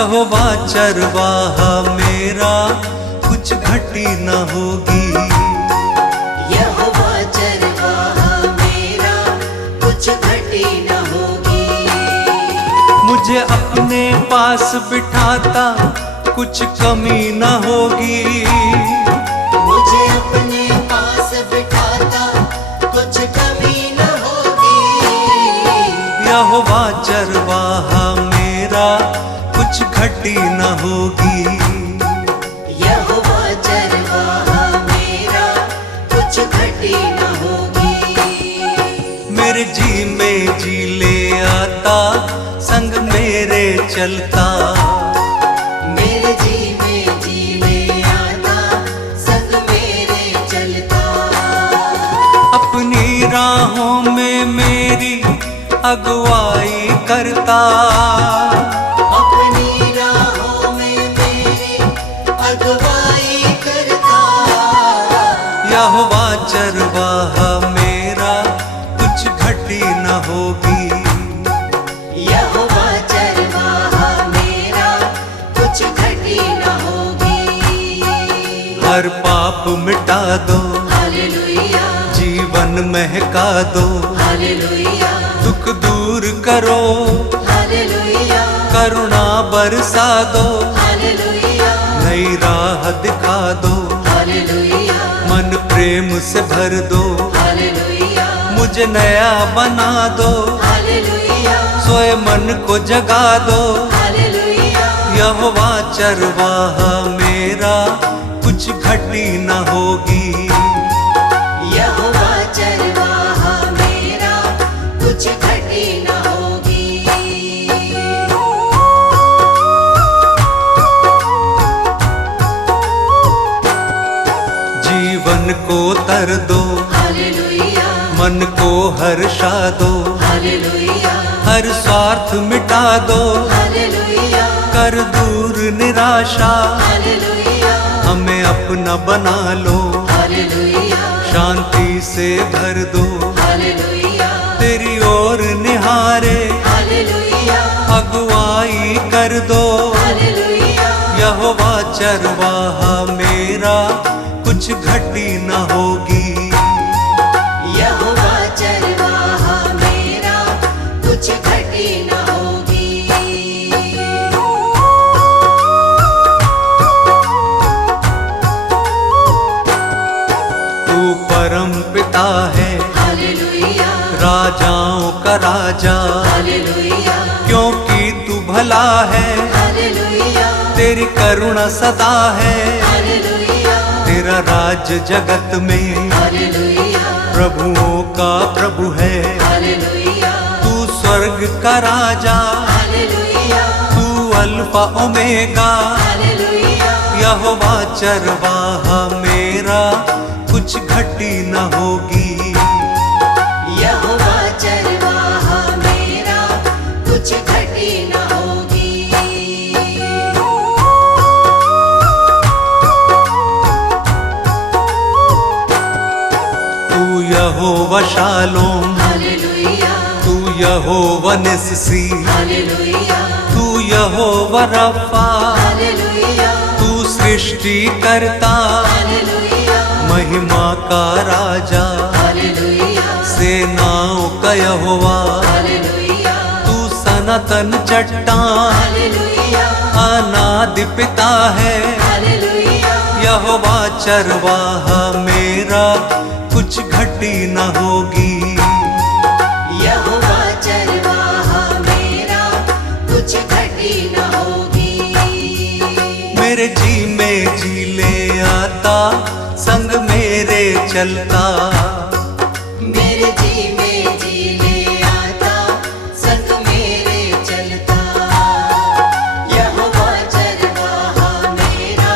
यहोवा चरवाहा मेरा, कुछ घटी न होगी। यहोवा चरवाहा मेरा, कुछ घटी न होगी। मुझे अपने पास बिठाता, कुछ कमी न होगी। मुझे अपने पास बिठाता, कुछ कमी न होगी। यहोवा चरवाहा मेरा, कुछ घटी न होगी। यहोवा चरवाहा मेरा, कुछ घटी न होगी। मेरे जी में जी ले आता, संग मेरे चलता। मेरे जी में जी ले आता, संग मेरे चलता। अपनी राहों में मेरी अगुवाई करता। अपनी राहों में मेरी अगुवाई करता। यहोवा चरवाहा मेरा, कुछ घटी न होगी। यहोवा चरवाहा मेरा, कुछ घटी न होगी। हर पाप मिटा दो, हालेलुया, जीवन महका दो। हालेलुया, दुख दूर करो, हालेलुया, करुणा बरसा दो। हालेलुया, नई राह दिखा दो, हालेलुया, मन प्रेम से भर दो। हालेलुया, मुझे नया बना दो, हालेलुया, सोए मन को जगा दो। हालेलुया। यहोवा चरवाहा मेरा, कुछ घटी न होगी। यहोवा चरवाहा मेरा, कुछ घटी न होगी। जीवन को तर दो, हालेलुया, मन को हर्षा दो। हालेलुया, हर स्वार्थ मिटा दो, हालेलुया, कर दूर निराशा। हालेलुया, हमें अपना बना लो, हालेलुया, शांति से भर दो। हालेलुया, तेरी ओर निहारे, हालेलुया, अगुवाई कर दो। हालेलुया। यहोवा चरवाहा मेरा, कुछ घटी न होगी। यहोवा चरवाहा मेरा, कुछ घटी न होगी। तू परम पिता है, हालेलुया, राजाओं का राजा। हालेलुया, क्योंकि तू भला है, हालेलुया, तेरी करुणा सदा है। हालेलुया, तेरा राज जगत में, हालेलुया, प्रभुओं का प्रभु है। हालेलुया, तू स्वर्ग का राजा, हालेलुया, तू अल्फा ओमेगा। हालेलुया, यहोवा चरवाहा मेरा, कुछ घटी न होगी। यहोवा चरवाहा मेरा, कुछ घटी न होगी। तू यहोवा शालोम, हालेलुया, तू यहोवा निस्सी। हालेलुया, तू यहोवा रफा, हालेलुया, तू सृष्टि करता। हालेलुया, महिमा का राजा, हालेलुया, सेनाओं का यहोवा। हालेलुया, तू सनातन चट्टान, हालेलुया, अनादि पिता है। हालेलुया, यहोवा चरवाहा मेरा, कुछ घटी न होगी। यहोवा चरवाहा मेरा, कुछ घटी न होगी। मेरे जी में जी ले आता, संग मेरे चलता। मेरे जी में जी ले आता, संग मेरे चलता। यहोवा चरवाहा मेरा,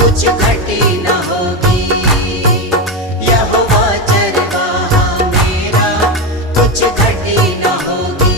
कुछ घटी न होगी। यहोवा चरवाहा मेरा, कुछ घटी न होगी।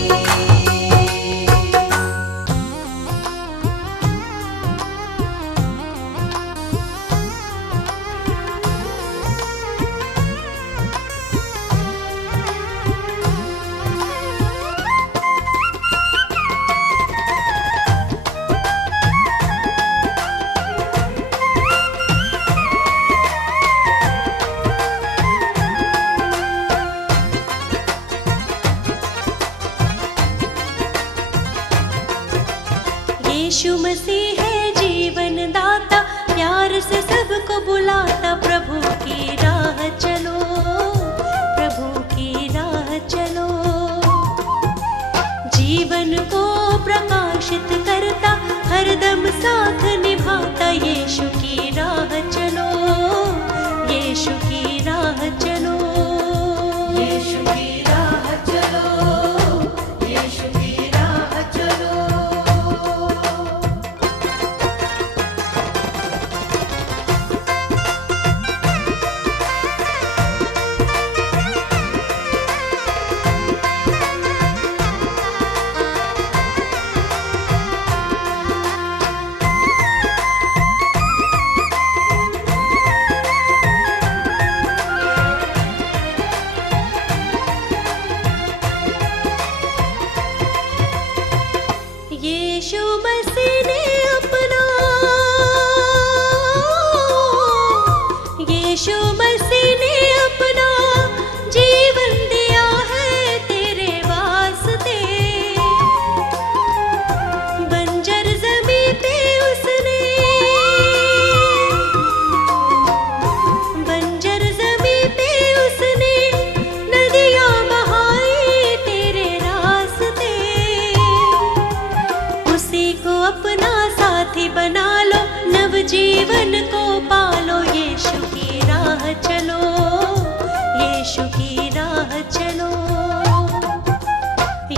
यीशु की राह चलो।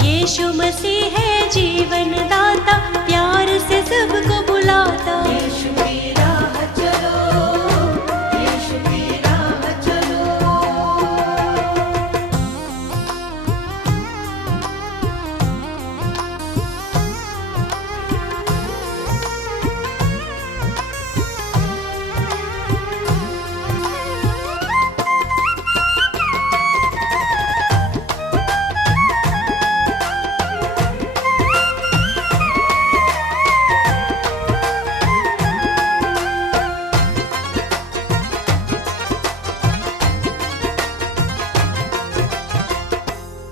यीशु मसीह है जीवन दाता, प्यार से सबको बुलाता। यीशु की राह चलो, यीशु की राह चलो।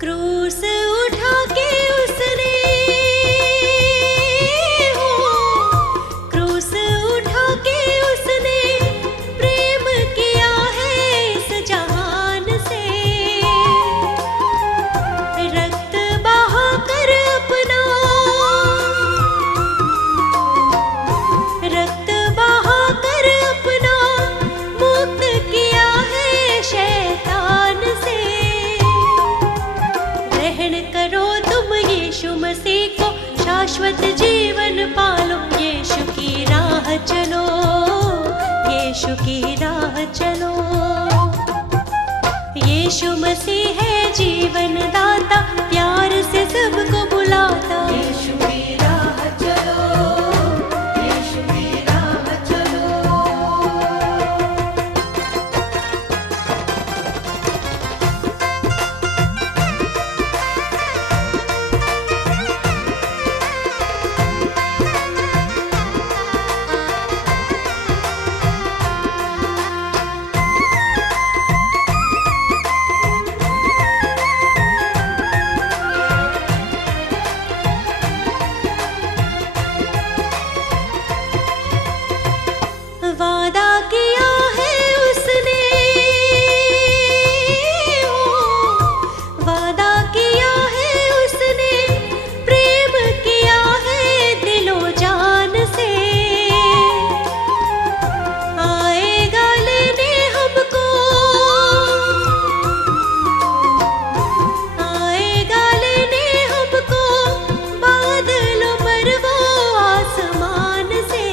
क्रूस उठा के उसने हो, क्रूस उठा के उसने प्रेम किया है इस जहान से। रक्त बहा कर अपना, रक्त बहा कर अपना मुक्त किया है शैतान से। ग्रहण करो तुम यीशु मसीह को, शाश्वत जीवन पालो। यीशु की राह चलो, यीशु की राह चलो। यीशु मसीह है जीवन दाता, प्यार से सबको बुलाता। यीशु की राह चलो, यीशु की राह चलो। वादा किया है उसने हो, वादा किया है उसने, प्रेम किया है दिलो जान से। आएगा लेने हमको, आएगा लेने हमको, बादलों पर वो आसमान से।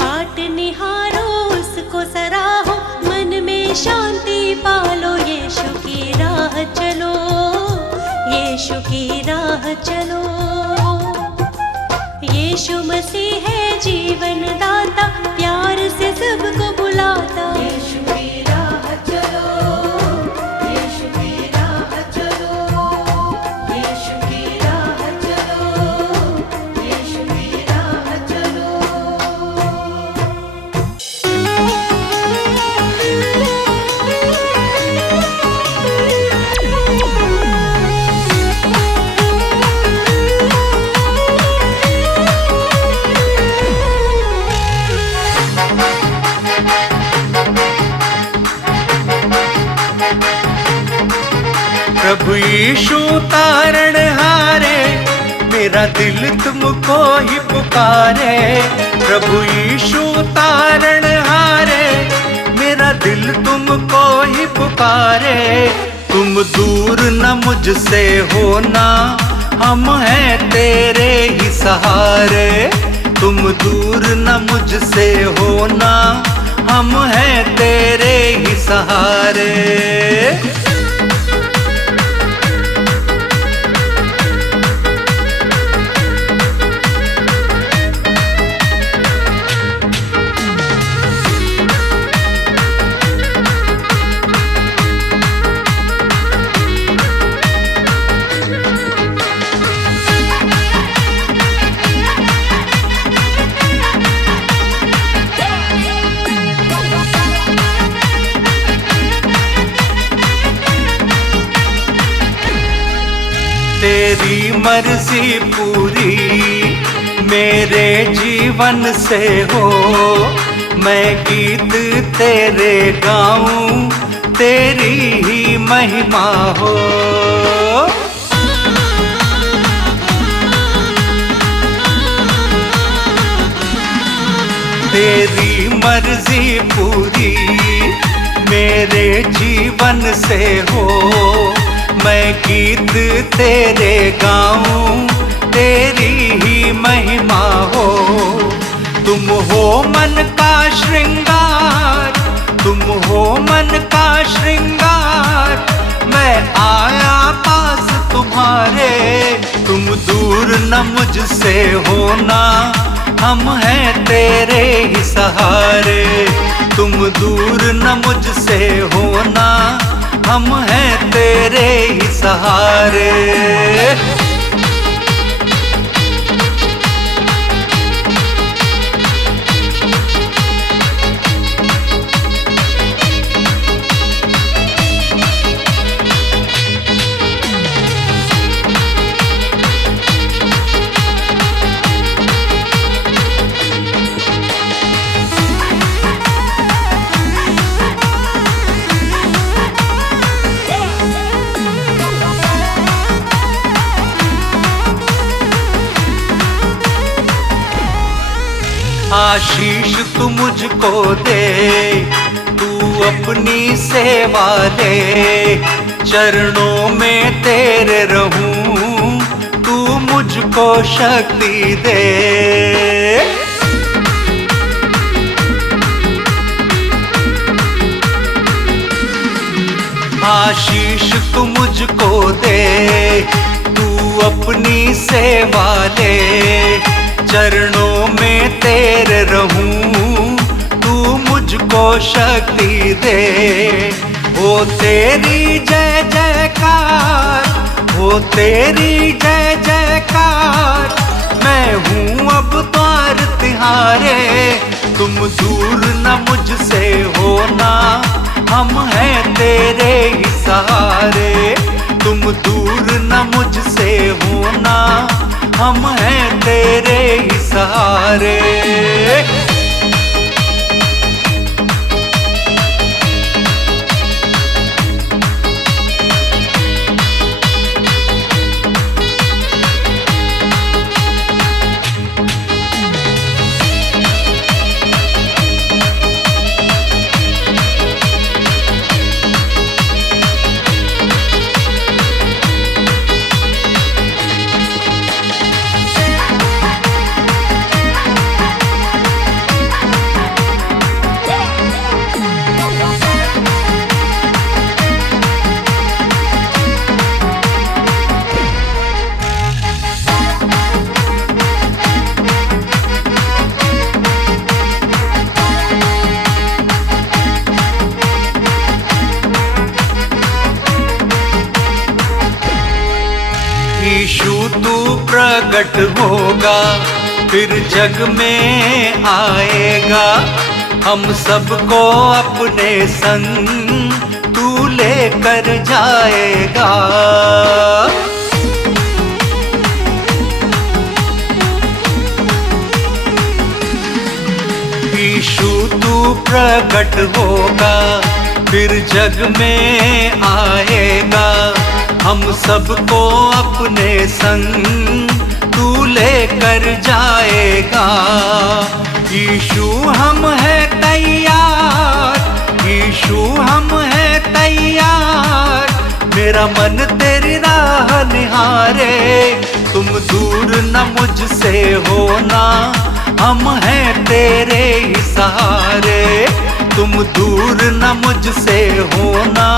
बाट निहारो उसको सराहो, मन में शांति पालो। यीशु की राह चलो, यीशु की राह चलो। यीशु मसीह है जीवन दाता, प्यार से सबको बुलाता। यीशु की राह चलो, यीशु की राह चलो। यीशु की राह चलो, यीशु की राह चलो। प्रभु यीशु तारण हारे, मेरा दिल तुमको ही पुकारे। प्रभु यीशु तारण हारे, मेरा दिल तुमको ही पुकारे। तुम दूर न मुझसे होना, हम हैं तेरे ही सहारे। तुम दूर न मुझसे होना, हम हैं तेरे ही सहारे। तेरी मर्जी पूरी मेरे जीवन से हो, मैं गीत तेरे गाऊं, तेरी ही महिमा हो। तेरी मर्जी पूरी मेरे जीवन से हो, मैं गीत तेरे गाऊं, तेरी ही महिमा हो। तुम हो मन का श्रृंगार, तुम हो मन का श्रृंगार, मैं आया पास तुम्हारे। तुम दूर न मुझसे होना, हम हैं तेरे ही सहारे। तुम दूर न मुझसे होना, हम हैं तेरे ही सहारे। आशीष तू मुझको दे, तू अपनी सेवा ले। चरणों में तेरे रहूं, तू मुझको शक्ति दे। आशीष तू मुझको दे, तू अपनी सेवा ले। चरणों में तेरे रहूं, तू मुझको शक्ति दे। हो तेरी जय जयकार, हो तेरी जय जयकार, मैं हूँ अब द्वार तिहारे। तुम दूर न मुझसे होना, हम हैं तेरे ही सहारे। तुम दूर न मुझसे होना, हम हैं तेरे ही सहारे। यीशु तू प्रकट होगा, फिर जग में आएगा। हम सबको अपने संग तू लेकर जाएगा। यीशु तू प्रकट होगा, फिर जग में आएगा। हम सबको अपने संग तू लेकर जाएगा। यीशु हम हैं तैयार, यीशु हम हैं तैयार। मेरा मन तेरी राह निहारे। तुम दूर न मुझसे होना, हम हैं तेरे ही सहारे। तुम दूर न मुझसे होना,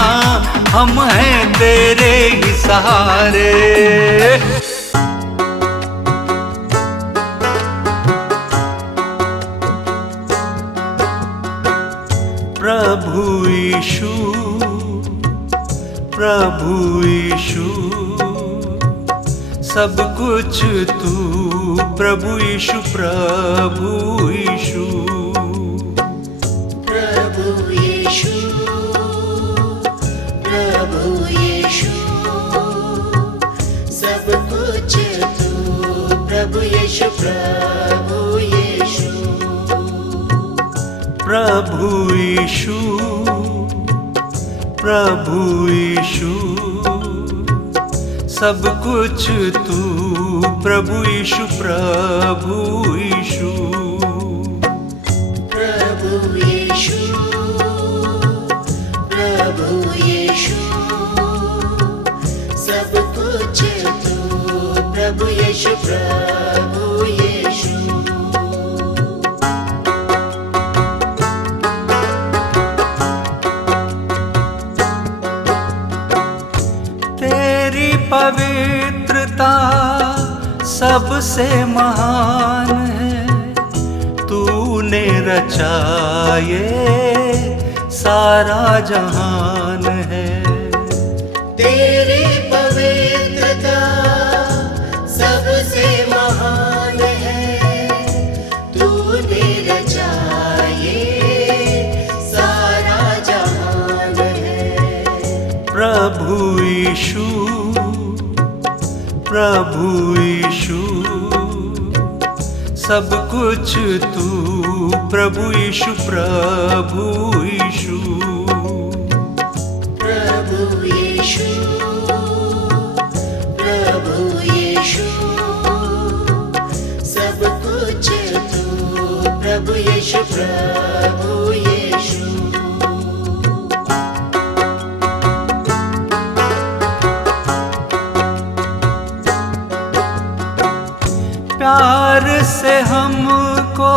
हम हैं तेरे ही सहारे। प्रभु यीशु, प्रभु यीशु, सब कुछ तू। प्रभु यीशु, प्रभु यीशु, प्रभु यीशु, प्रभु यीशु, सब कुछ तू। प्रभु यीशु, प्रभु यीशु, प्रभु यीशु, प्रभु यीशु, सब कुछ तू। प्रभु यीशु, प्रभु यीशु, प्रभु यीशु, प्रभु यीशु सब कुछ तू प्रभु यीशु प्रभु यीशु तेरी पवित्रता सबसे महान है, तूने रचा ये सारा जहान है। तेरी पवित्रता सबसे महान है, तूने रचा ये सारा जहान है। प्रभु यीशु प्रभु यीशु सब कुछ तू प्रभु यीशु प्रभु यीशु प्रभु यीशु प्रभु यीशु सब कुछ तू प्रभु यीशु प्रभु यीशु प्यार से हमको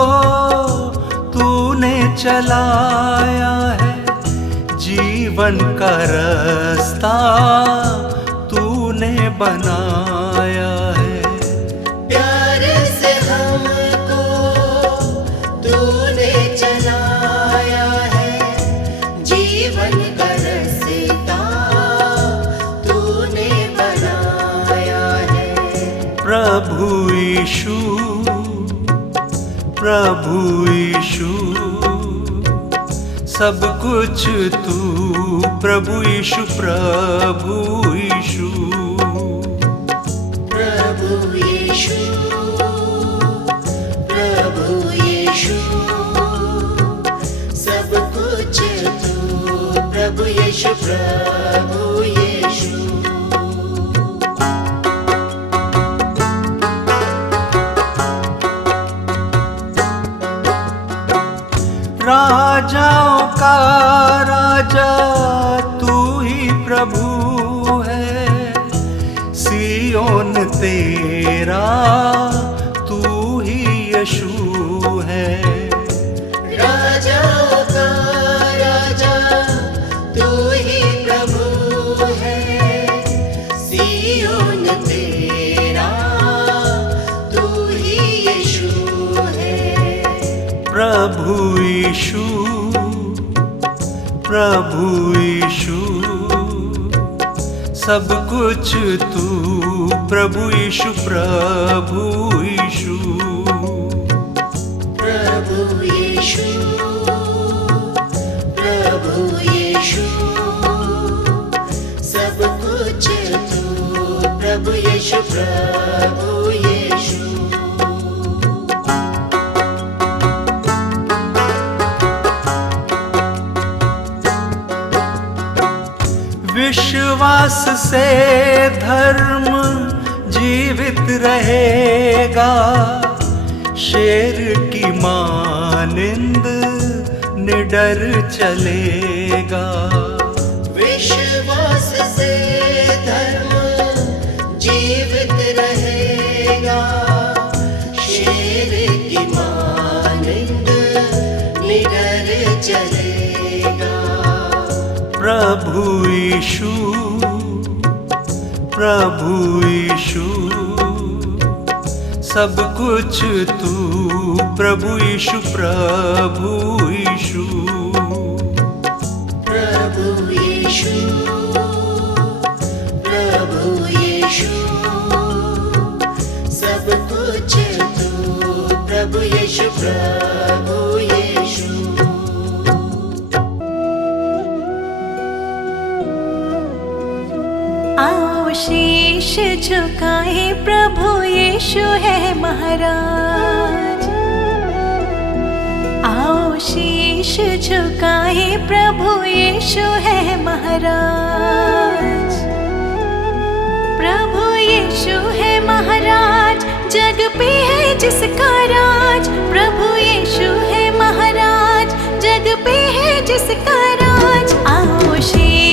तूने चलाया है, जीवन का रास्ता तूने बनाया है। प्यार से हमको तूने चलाया है, जीवन का रास्ता तूने बनाया है। प्रभु यीशु प्रभु यीशु सब कुछ तू प्रभु यीशु प्रभु यीशु प्रभु यीशु प्रभु यीशु सब कुछ तू प्रभु यीशु प्रभु यीशु राजाओं का राजा तू ही प्रभु है, सियोन तेरा तू ही यीशु है। राजाओं का राजा तू ही प्रभु है, सियोन तेरा तू ही यीशु है। प्रभु यीशु प्रभु यीशु सब कुछ तू प्रभु यीशु प्रभु यीशु प्रभु यीशु प्रभु यीशु सब कुछ तू प्रभु यीशु प्रभु यीशु विश्वास से धर्म जीवित रहेगा, शेर की मानिंद निडर चलेगा। विश्वास से धर्म जीवित रहेगा, शेर की मानिंद निडर चलेगा। प्रभु यीशु प्रभु यीशु सब कुछ तू प्रभु यीशु प्रभु यीशु प्रभु यीशु प्रभु यीशु सब कुछ तू प्रभु यीशु प्रभु यीशु आओ शीश झुकाए प्रभु यीशु है महाराज। आओ शीश झुकाए प्रभु यीशु है महाराज। प्रभु यीशु है महाराज, जग पे है जिसका राज। प्रभु यीशु है महाराज, जग पे है जिसका राज। आओ शीश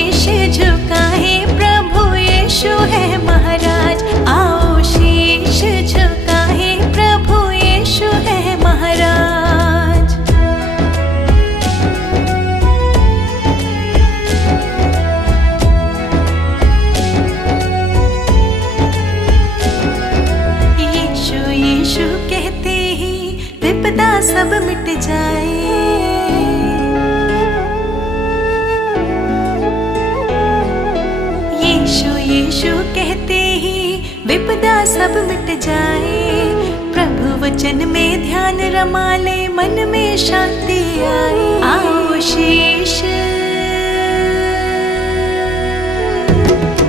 सब मिट जाए। यीशु यीशु कहते ही विपदा सब मिट जाए। प्रभु वचन में ध्यान रमा ले, मन में शांति आए। आओ शीश,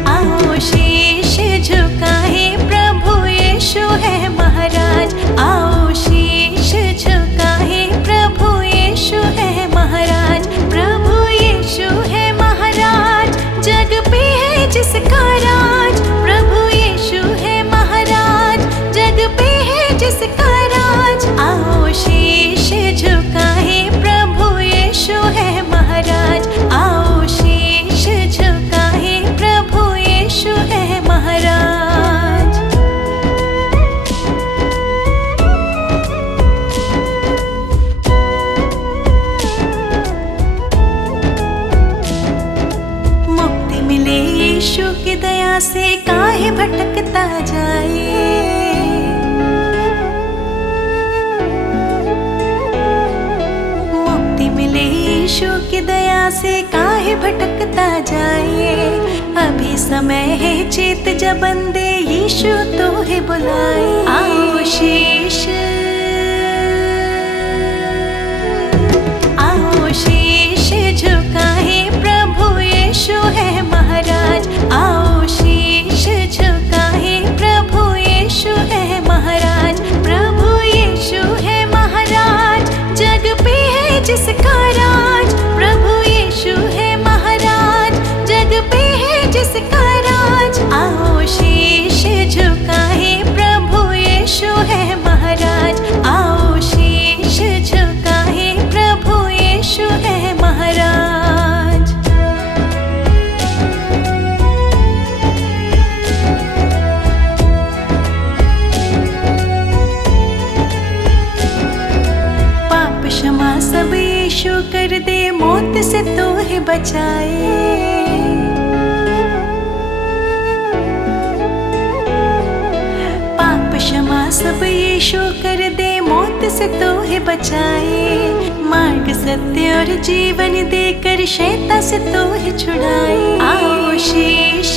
आओ शीश झुकाए, प्रभु यीशु है महाराज। आओ शीश झुकाए, प्रभु यीशु है महाराज। प्रभु यीशु है महाराज, जग पे है जिसका राज। प्रभु यीशु है महाराज, जग पे है जिसका राज। आओ शीश झुकाए, प्रभु यीशु है महाराज। आओ शीश झुकाए, प्रभु यीशु है महाराज। मुक्ति मिले यीशु की दया से, काहे भटकता जाए। मुक्ति मिले यीशु की दया से, काहे भटकता जाए। अभी समय है चेत जब बंदे, यीशु तो है बुलाए। आओ शीश, आओ शीश झुकाए, प्रभु यीशु है महाराज। आओ शीश झुकाए, प्रभु यीशु है महाराज। प्रभु यीशु है महाराज, जग पे है जिसका राज। प्रभु यीशु है महाराज, जग पे है जिसका राज। आओ शीश झुकाए, प्रभु यीशु है महाराज। आओ शीश झुकाए, प्रभु यीशु है महाराज। पाप क्षमा सब यीशु कर दे, मौत से तो है बचाए। पाप क्षमा सब यीशु कर दे, मौत से तो है बचाए। मार्ग सत्य और जीवन देकर, शैतान से तो है छुड़ाए। आओ शीश,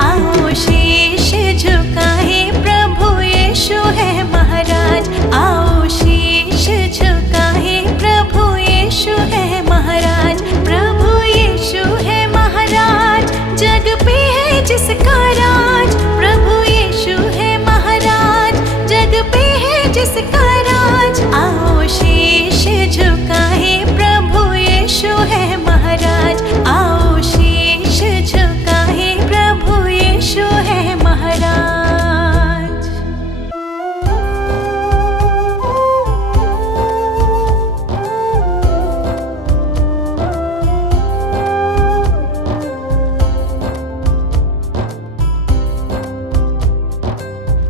आओ शीश झुकाए, प्रभु यीशु है महाराज। आओ शीश झुकाए, प्रभु यीशु है महाराज। प्रभु यीशु है महाराज, जग पे है जिसका राज। प्रभु यीशु है महाराज, जग पे है जिसका राज। आओ शीश झुकाए, प्रभु यीशु है महाराज। आओ शीश झुकाए, प्रभु यीशु है महाराज।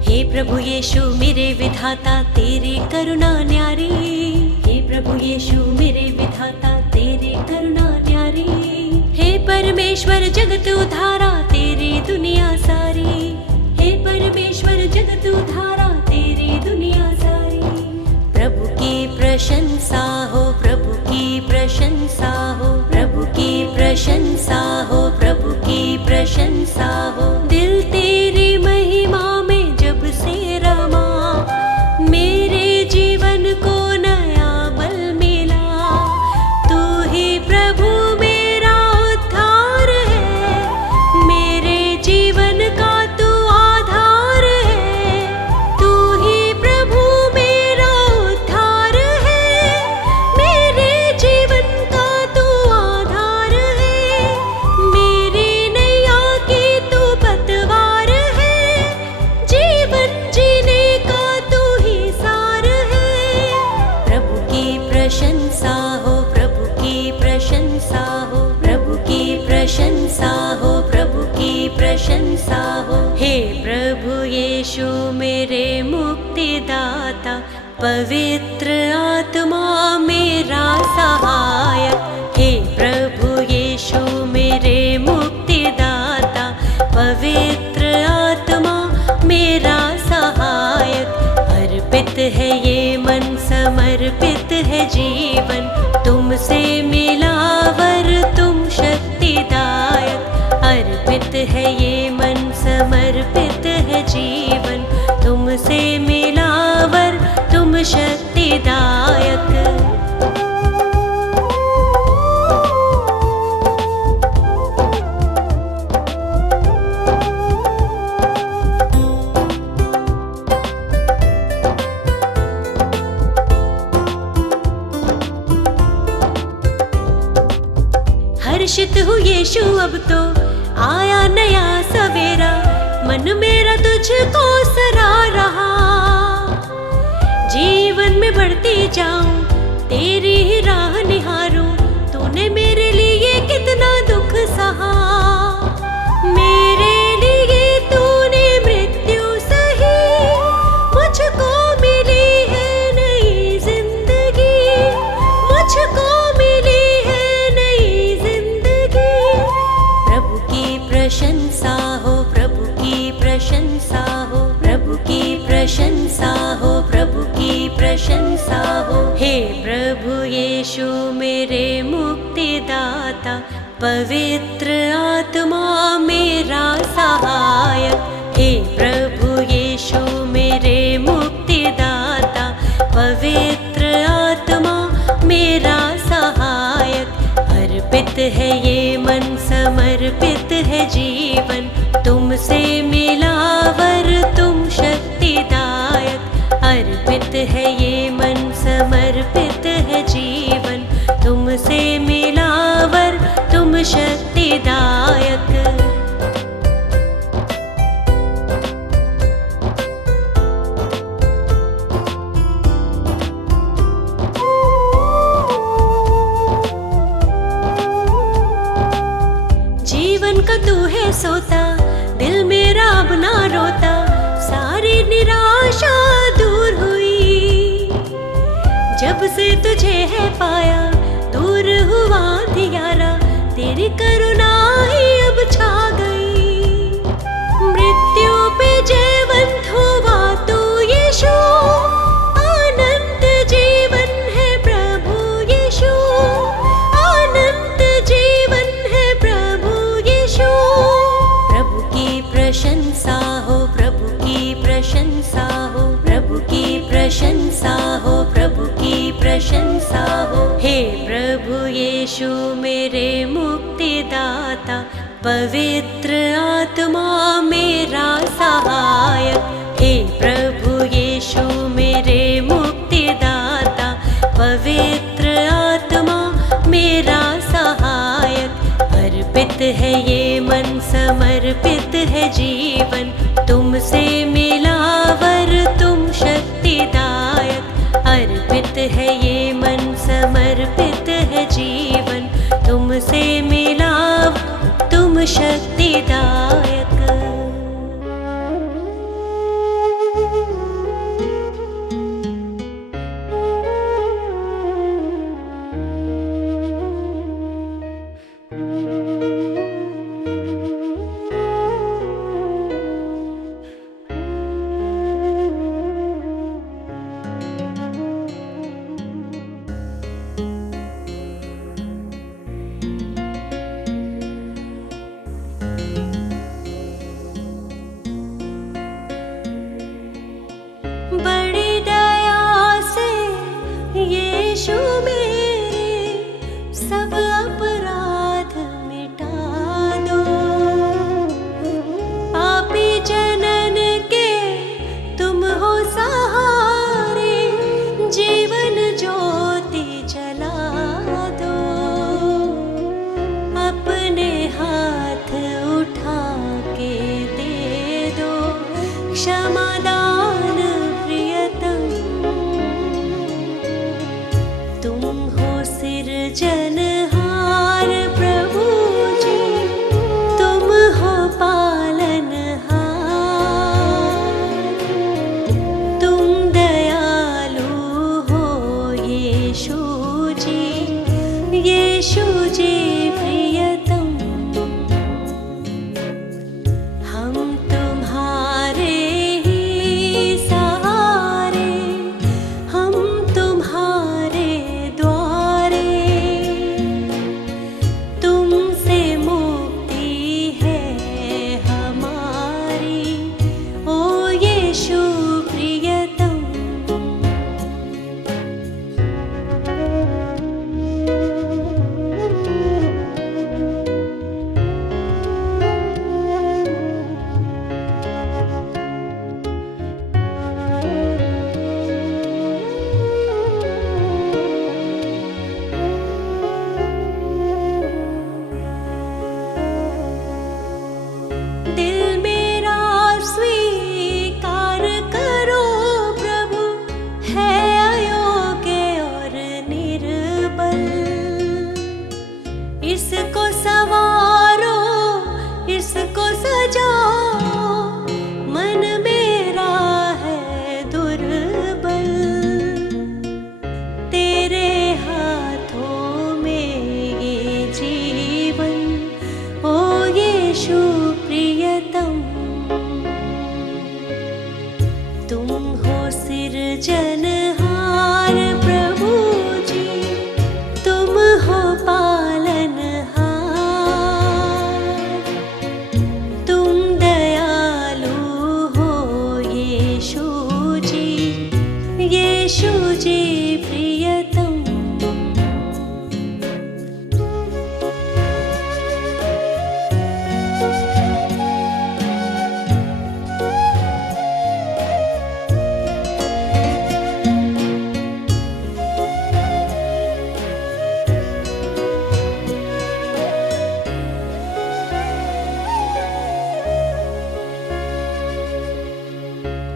हे प्रभु यीशु मेरे विधाता, तेरी करुणा न्यारी। हे प्रभु यीशु मेरे विधाता, तेरी करुणा न्यारी। हे परमेश्वर जगत उधारा, तेरी दुनिया सारी। हे परमेश्वर जगत उधारा, तेरी दुनिया सारी। प्रभु की प्रशंसा हो, प्रभु की प्रशंसा हो, प्रभु की प्रशंसा हो, प्रभु की प्रशंसा हो। दिल तेरी महिमा में जब से रमा, मेरे जीवन को नया बल मिला। तू ही प्रभु मेरा उद्धार है, मेरे जीवन का तू आधार है। तू ही प्रभु मेरा उद्धार है, मेरे जीवन का तू आधार है। मेरी नैया की तू पतवार है, जीवन जीने का तू ही सार है। प्रभु की प्रशंसा हो, प्रभु की प्रशंसा हो, प्रभु की प्रशंसा हो, प्रभु की प्रशंसा हो। हे प्रभु यीशु मेरे मुक्तिदाता, पवित्र आत्मा मेरा सहायक। हे प्रभु यीशु मेरे मुक्तिदाता, पवित्र आत्मा मेरा सहायक। हर्षित हूँ यीशु, अब तो आया नया सवेरा, मन मेरा तुझको सरा रहा। जीवन में बढ़ती जाऊं, तेरी ही राह निहारूं, तूने मेरे लिए कितना दुख सहा। मेरे लिए तूने मृत्यु सही, मुझको मिली है नई जिंदगी, मुझको मिली है नई जिंदगी। प्रभु की प्रशंसा हो, प्रभु की प्रशंसा हो, प्रभु की प्रशंसा हो, प्रभु की प्रशंसा हो। हे प्रभु यीशु मेरे मुक्तिदाता, पवित्र आत्मा मेरा सहायक। हे प्रभु यीशु मेरे मुक्तिदाता, पवित्र आत्मा मेरा सहायक। अर्पित है ये मन, समर्पित है जीवन, तुमसे मिला वर तुम शक्तिदायक। अर्पित है ये मन, समर्पित है जीवन, तुमसे मिला वर तुम शक्तिदायक। जीवन का तू है सोता, दिल मेरा अब ना रोता, सारी निराशा दूर हुई। जब से तुझे है पाया, दूर हुआ अंधियारा, तेरी करुणा ही अब छा गई। मृत्यु पे जयवंत हुआ तू यीशु, अनंत जीवन है प्रभु यीशु, अनंत जीवन है प्रभु यीशु। प्रभु की प्रशंसा हो, प्रभु की प्रशंसा हो, प्रभु की प्रशंसा हो, प्रभु की प्रशंसा हो। हे प्रभु यीशु मेरे मुक्तिदाता, पवित्र आत्मा मेरा सहायक। हे प्रभु यीशु मेरे मुक्तिदाता, पवित्र आत्मा मेरा सहायक। अर्पित है ये मन, समर्पित है जीवन, तुमसे मिला वर तुम शक्तिदायक। अर्पित है ये मन, समर्पित है जीवन, तुमसे मिला तुम शक्तिदायक। बड़ी दया से यीशु मेरे सब अपराध मिटा दो। पापी जनन के तुम हो सहारे, जीवन ज्योति जला दो। अपने हाथ उठा के दे दो क्षमादान प्रियतम। तुम हो सिरजनहार प्रभु जी, तुम हो पालनहार। तुम दयालु हो यीशु जी, यीशु जी प्रियतम। हम तुम्हारे ही सहारे, हम तुम्हारे द्वारे। तुमसे मुक्ति है हमारी, ओ यीशु प्रियतम। इसको संवारो, इसको सजाओ, मन मेरा है दुर्बल, तेरे हाथों में ये जीवन, ओ यीशु प्रियतम। तुम हो सिरजनहार प्रभु जी, तुम हो पालनहार, तुम दयालु हो यीशु जी, यीशु जी प्रियतम।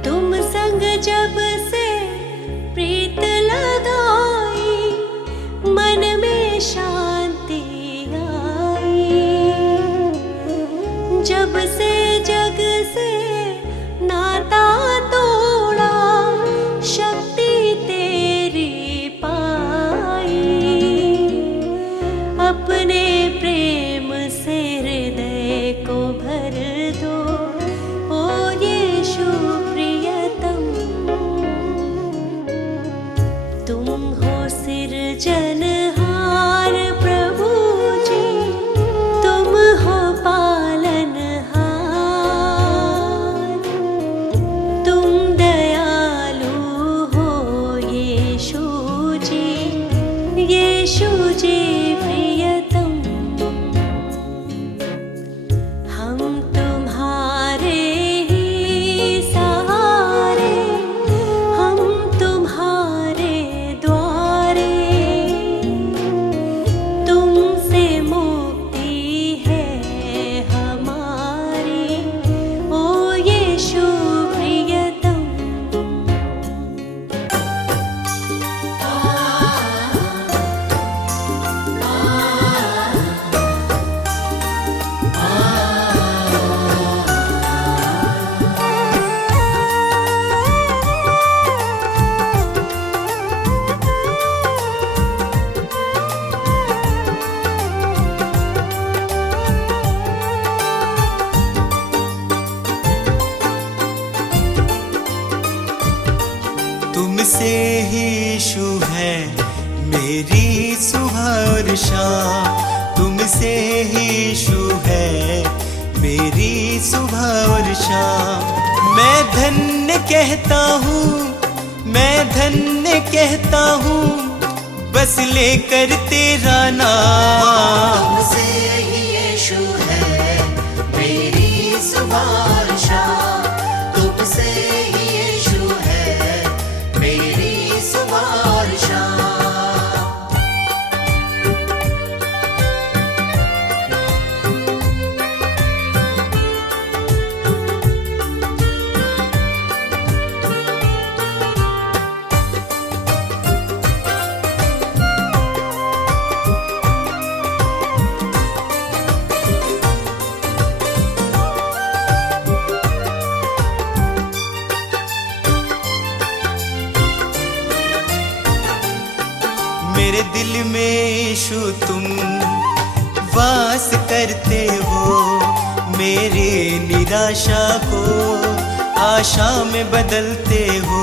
तुम संग जब से प्रीत लगाई, मन में शांति आई। जब से जग से नाता तोड़ा, शक्ति तेरी पाई। अपने प्रेम से हृदय को भर दो, ओ यीशु प्रियतम। तुम हो सिरजनहार प्रभु जी, तुम हो पालनहार, तुम दयालु हो यीशु जी, यीशु जी प्रियतम। हम तुम्हारे ही सहारे, हम तुम्हारे द्वारे, तुमसे मुक्ति है हमारी, ओ यीशु प्रियतम। तुमसे ही यीशु है मेरी सुबह और शाम, तुमसे ही यीशु है मेरी सुबह और शाम। मैं धन्य कहता हूँ, मैं धन्य कहता हूँ, बस लेकर तेरा नाम। तुमसे ही यीशु है मेरी सुबह और शाम, तुमसे ही यीशु है मेरी सुबह और शाम। मेरे दिल में यीशु तुम वास करते हो, मेरे निराशा को आशा में बदलते हो।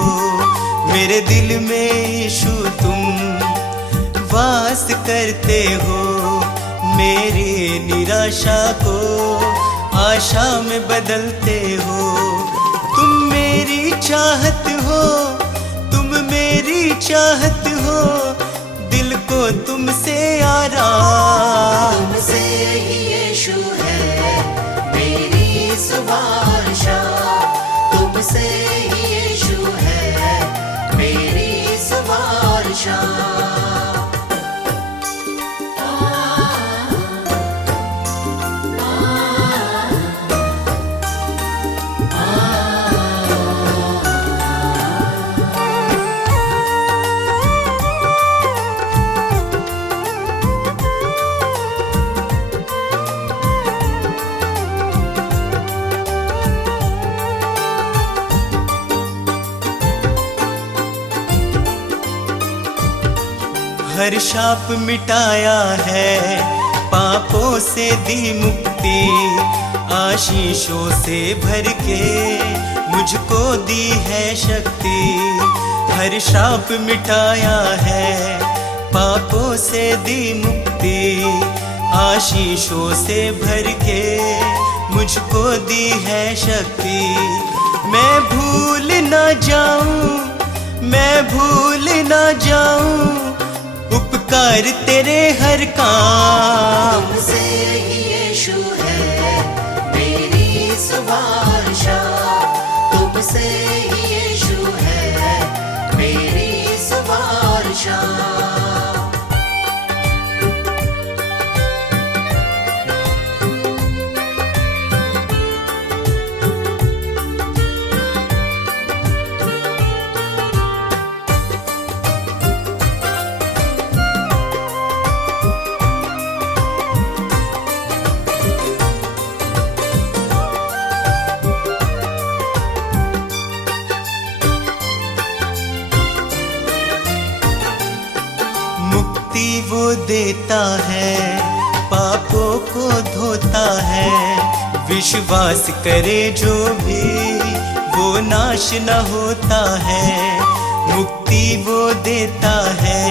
मेरे दिल में यीशु तुम वास करते हो, मेरी निराशा को आशा में बदलते हो। तुम मेरी चाहत हो, तुम मेरी चाहत हो, दिल को तुमसे आराम। तुमसे ही यीशु है मेरी सुबह और शाम, तुमसे ही यीशु है मेरी सुबह और शाम। हर शाप मिटाया है, पापों से दी मुक्ति, आशीषों से भर के मुझको दी है शक्ति। हर शाप मिटाया है, पापों से दी मुक्ति, आशीषों से भर के मुझको दी है शक्ति। मैं भूल ना जाऊं, मैं भूल ना जाऊं उपकार तेरे हर काम। तुमसे ही यीशु है मेरी सुवारशा, तुमसे ही यीशु है मेरी सुवारशा। वो देता है, पापों को धोता है, विश्वास करे जो भी वो नाश न होता है। मुक्ति वो देता है,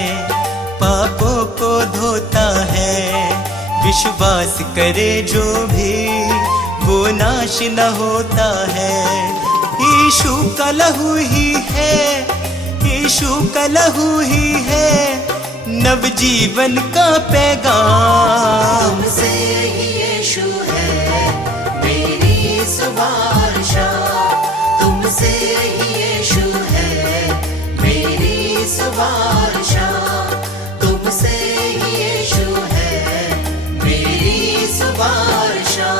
पापों को धोता है, विश्वास करे जो भी वो नाश न होता है। यीशु का लहू ही है, यीशु का लहू ही है नवजीवन का पैगाम। तुमसे ही यीशु है मेरी सुवारशा, तुमसे ही यीशु है मेरी सुवारशा, तुमसे ही यीशु है मेरी सुवारशा।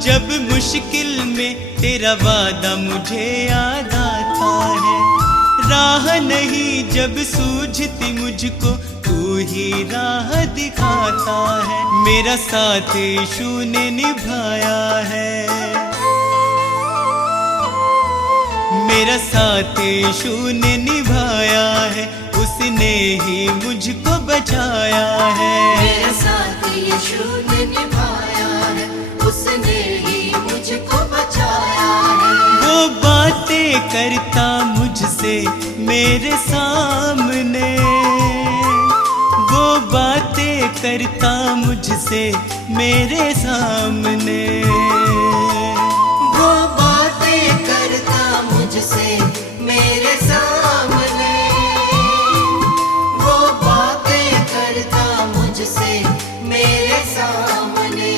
जब मुश्किल में तेरा वादा मुझे याद आता है, राह नहीं जब सूझती मुझको तू ही राह दिखाता है। मेरा साथ यीशु ने निभाया है, मेरा साथ यीशु ने निभाया है, उसने ही मुझको बचाया है। मेरा साथ यीशु ने निभाया है, उसने ही मुझको बचाया है। वो बातें करता मुझसे मेरे सामने, वो बातें करता मुझसे मेरे सामने, वो बातें करता मुझसे मेरे सामने, वो बातें करता मुझसे मेरे सामने।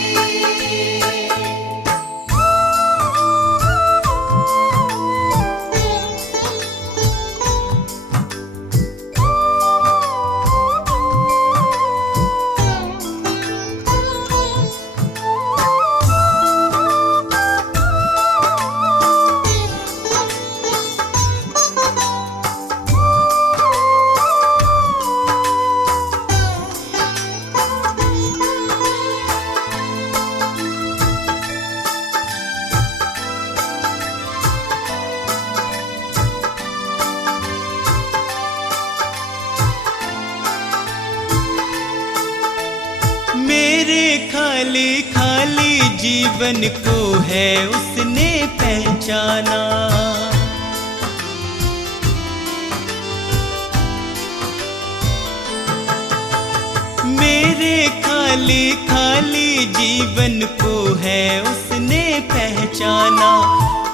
मेरे खाली खाली जीवन को है उसने पहचाना, मेरे खाली खाली जीवन को है उसने पहचाना।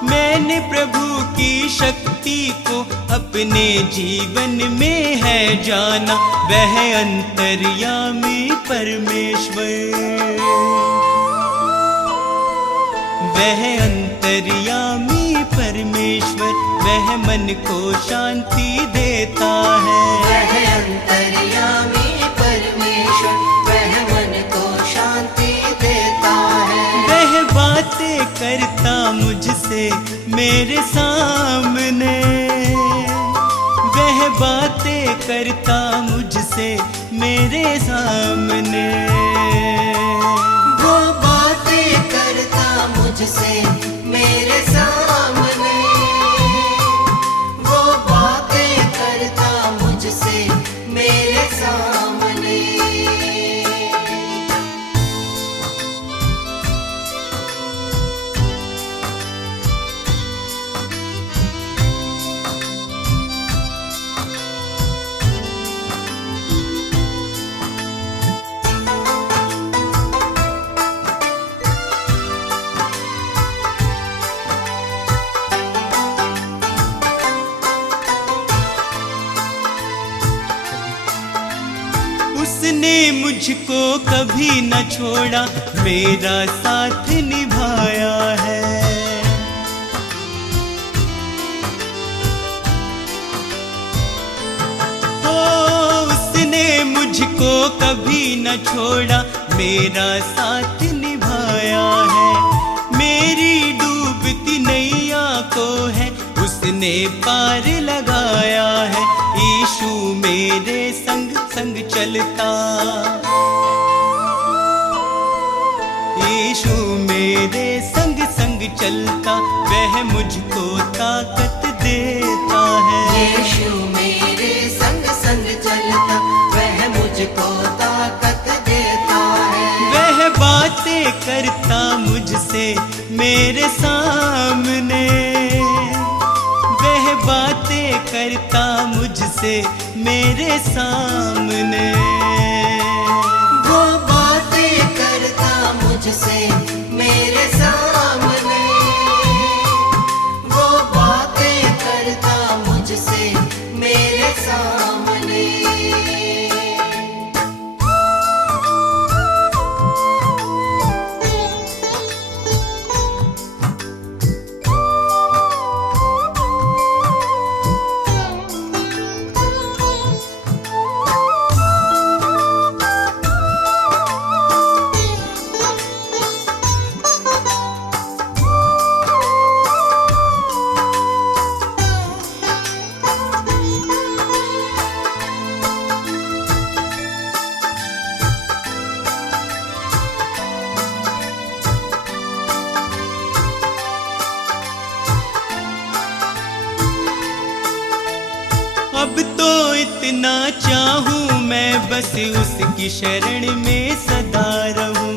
मैंने प्रभु की शक्ति को अपने जीवन में है जाना, वह अंतर्यामी परमेश्वर, वह अंतर्यामी परमेश्वर, वह मन को शांति देता है। वह अंतर्यामी परमेश्वर, वह मन को शांति देता है। वह बातें करता मुझसे मेरे सामने, वह बातें कर मेरे सामने। वो बातें करता मुझसे मेरे सामने, वो बातें करता मुझसे मेरे सामने। उसने मुझको कभी न छोड़ा, मेरा साथ निभाया है। ओ, उसने मुझको कभी न छोड़ा, मेरा साथ निभाया है। मेरी डूबती नैया को है उसने पार लगाया है। यीशु मेरे संग संग चलता, यीशु मेरे संग संग चलता, वह मुझको ताकत देता है। यीशु मेरे संग संग चलता, वह मुझको ताकत देता है। वह बातें करता मुझसे मेरे सामने, वह बातें करता मुझसे मेरे सामने। वो बातें करता मुझसे मेरे सामने, वो बातें करता मुझसे मेरे सामने। अब तो इतना चाहूं मैं, बस उसकी शरण में सदा रहूं।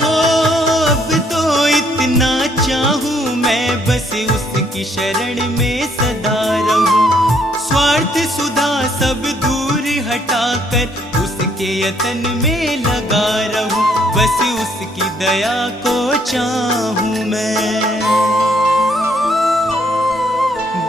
हो, अब तो इतना चाहूं मैं, बस उसकी शरण में सदा रहूं। स्वार्थ सुधा सब दूर हटाकर उसके यतन में लगा रहूं। बस उसकी दया को चाहूं मैं,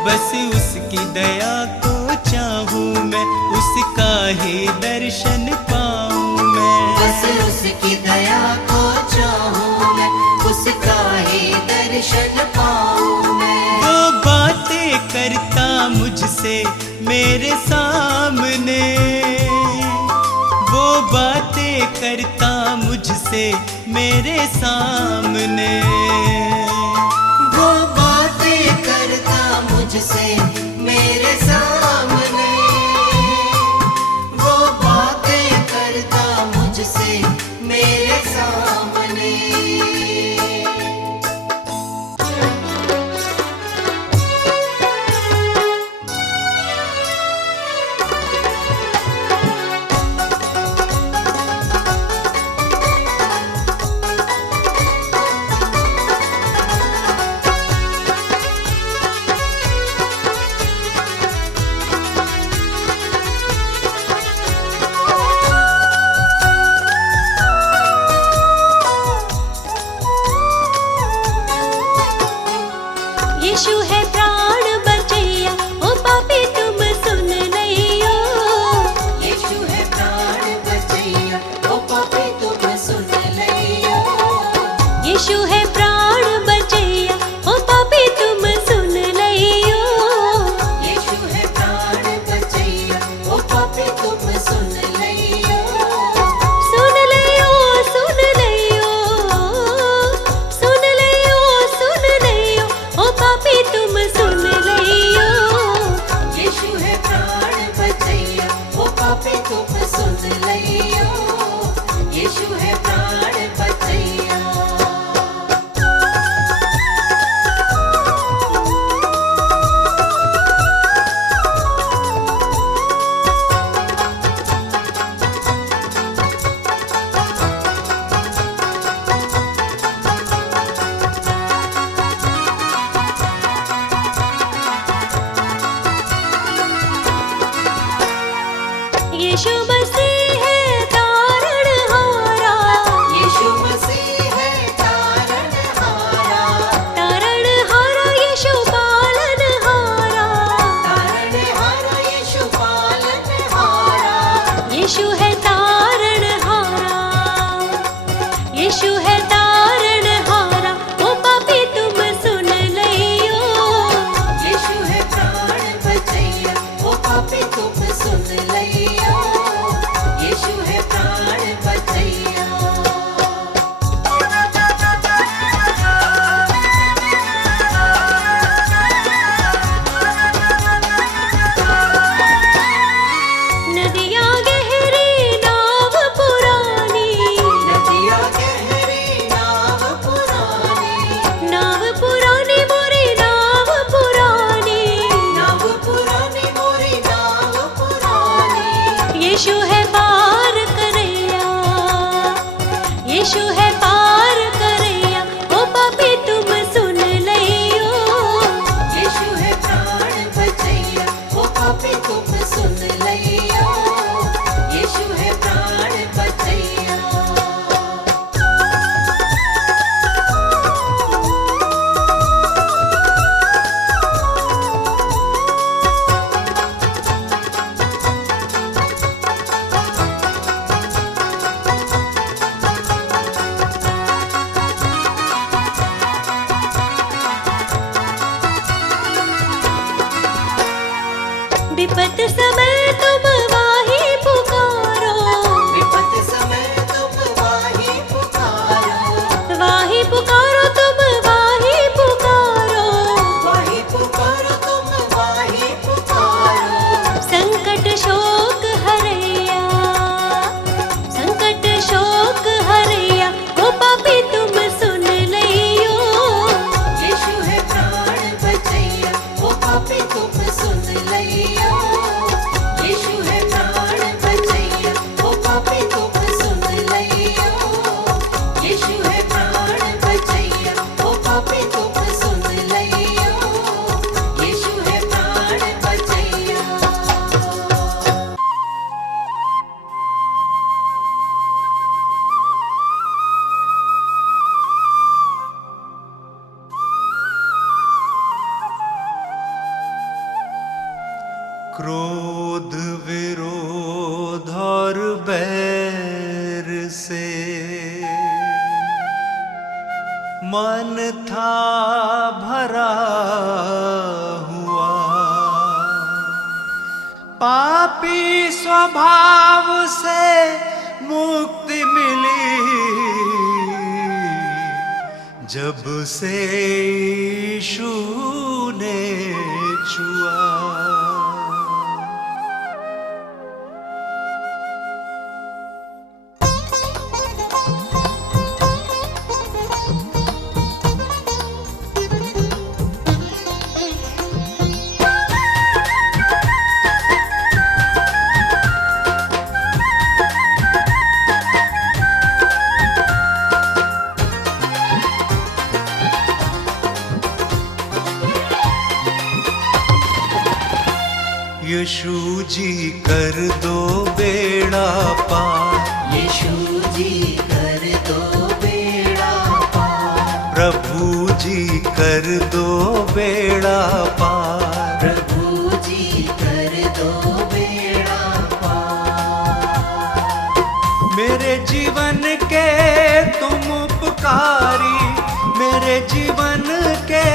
बस उसकी दया को चाहूं मैं, उसका ही दर्शन पाऊं मैं। बस उसकी दया को चाहूं मैं, उसका ही दर्शन पाऊं मैं। वो बातें करता मुझसे मेरे सामने, वो बातें करता मुझसे मेरे सामने। वो बातें करता मुझसे मेरे सामने, वो बातें करता मुझसे मेरे सामने। यीशु मसीह है तारणहारा, यीशु मसीह है तारणहारा, तारणहारा यीशु पालनहारा, तारणहारा यीशु पालनहारा। यीशु है तारणहारा, यीशु है तारणहारा। ओ पापी तुम सुन लियो, यीशु है प्राण बचैया, ओ पापी तुम सुन लियो, यीशु है प्राण बचैया। नदियाँ गहरी नाव पुरानी, नदिया गहरी नाव पुरानी, नाव पुरानी मोरी नाव पुरानी, नाव पुरानी मोरी नाव पुरानी। यीशु है पार करैया, यीशु है पार करैया। ओ पापी तुम सुन लियो, यीशु है प्राण बचैया, ओ पापी तुम सुन लियो, यीशु है प्राण बचैया। विपत समय तुम वाही पुकारो, विपत समय तुम वाही पुकारो, वाही पुकारो तुम वाही पुकारो। वाही पुकारो तुम वाही पुकारो। संकट शोक हरैया, संकट शोक हरैया। ओ पापी तुम सुन लियो, यीशु है प्राण बचैया, ओ पापी तुम सुन लियो, यीशु है प्राण बचैया, ओ पापी तुम सुन लियो, यीशु है प्राण बचैया, ओ पापी तुम सुन लियो, यीशु है प्राण बचैया। क्रोध विरोध और बैर से मन था भरा हुआ, पापी स्वभाव से मुक्ति मिली जब से यीशु ने छुआ। यीशु जी कर दो बेड़ा पार, यीशु जी कर दो बेड़ा पार, प्रभु जी कर दो बेड़ा पार, प्रभु जी कर दो बेड़ा पार। मेरे जीवन के तुम उपकारी, मेरे जीवन के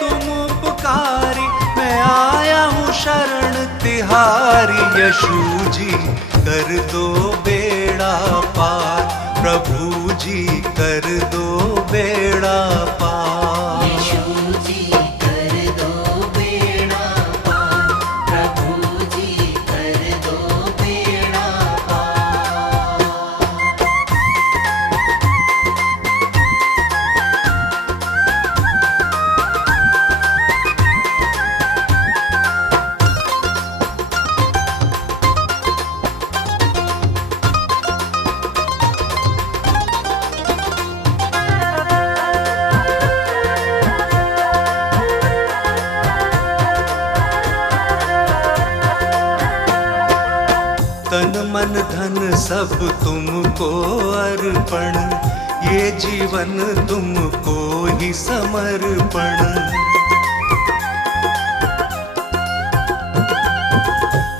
तुम उपकारी, मैं आया हूँ शरण तिहारी। यीशु जी कर दो बेड़ा पार, प्रभु जी कर दो बेड़ा पार। यीशु जी कर दो बेड़ा पार, प्रभु जी कर दो बेड़ा पार। मन धन सब तुमको अर्पण, ये जीवन तुमको ही समर्पण।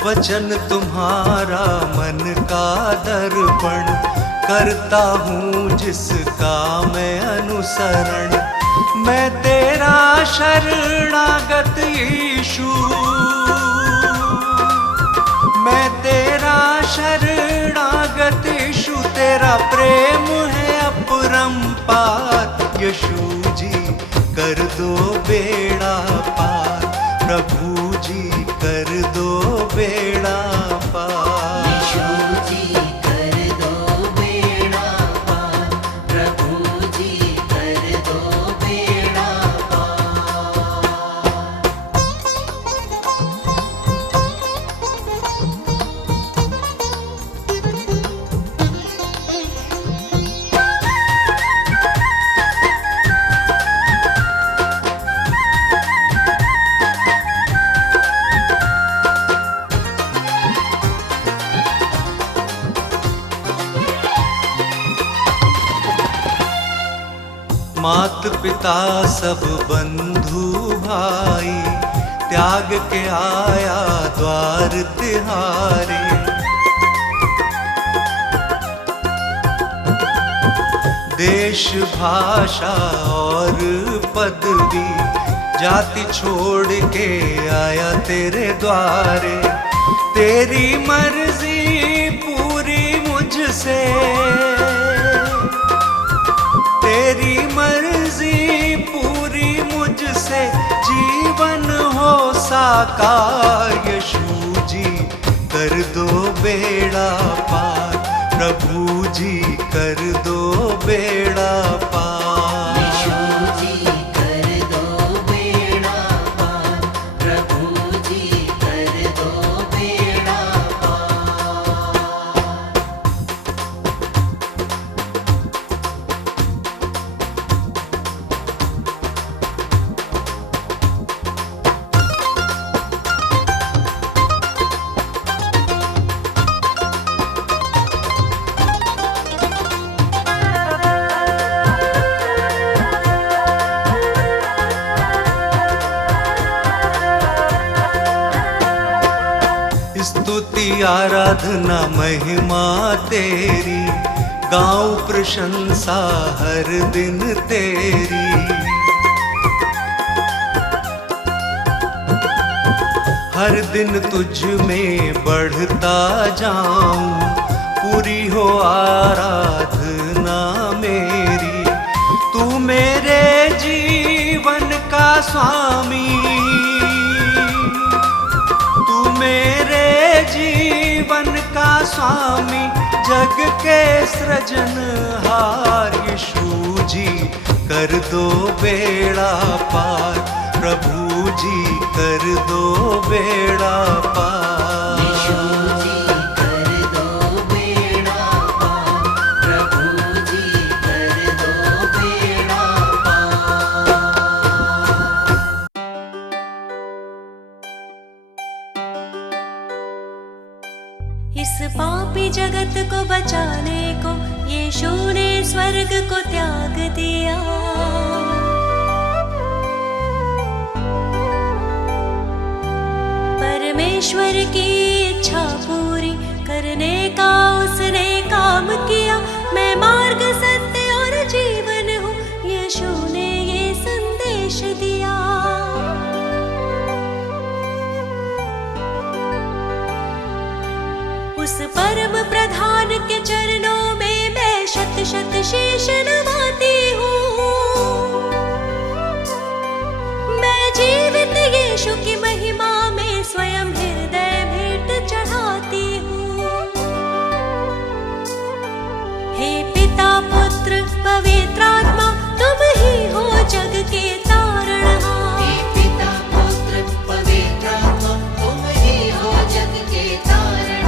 वचन तुम्हारा मन का दर्पण, करता हूँ जिसका मैं अनुसरण। मैं तेरा शरणागत यीशु, मैं तेरा शरणागत यीशु, तेरा प्रेम है अपरंपार। यीशु जी कर दो बेड़ा पार, प्रभु जी कर दो बेड़ा पार। यीशु जी कर दो बेड़ा पार, प्रभु जी कर दो बेड़ा पार। मात पिता सब बंधु भाई, त्याग के आया द्वार तिहारे। देश भाषा और पदवी, जाति छोड़ के आया तेरे द्वारे। तेरी मर्जी पूरी मुझसे, तेरी मर्जी पूरी मुझसे, जीवन हो साकार। यीशु जी कर दो बेड़ा पार, प्रभु जी कर दो बेड़ा पार। यीशु जी कर दो बेड़ा पार, प्रभु जी कर दो बेड़ा पार। स्तुति आराधना महिमा तेरी, गाऊं प्रशंसा हर दिन तेरी। हर दिन तुझ में बढ़ता जाऊं, पूरी हो आराधना मेरी। तू मेरे जीवन का स्वामी, तू मेरे जीवन का स्वामी, जग के सृजनहार। यीशु जी कर दो बेड़ा पार, प्रभु जी कर दो बेड़ा पार। यीशु जी कर दो बेड़ा पार, प्रभु जी कर दो बेड़ा पार। इस पापी जगत को बचाने को यीशु ने स्वर्ग को त्याग दिया। परमेश्वर की इच्छा पूरी करने का उसने काम किया। मैं मार्ग, सत्य और जीवन हूँ, यीशु ने ये संदेश दिया। उस परम प्रधान के चरणों में मैं शत शत शीश नवाती हूँ। मैं जीवित यीशु की महिमा में स्वयं हृदय भेंट चढ़ाती हूँ। हे पिता, पुत्र, पवित्र आत्मा, तुम ही हो जग के तारणहार। हे पिता, पुत्र, पवित्र आत्मा, तुम ही हो जग के तारणहार।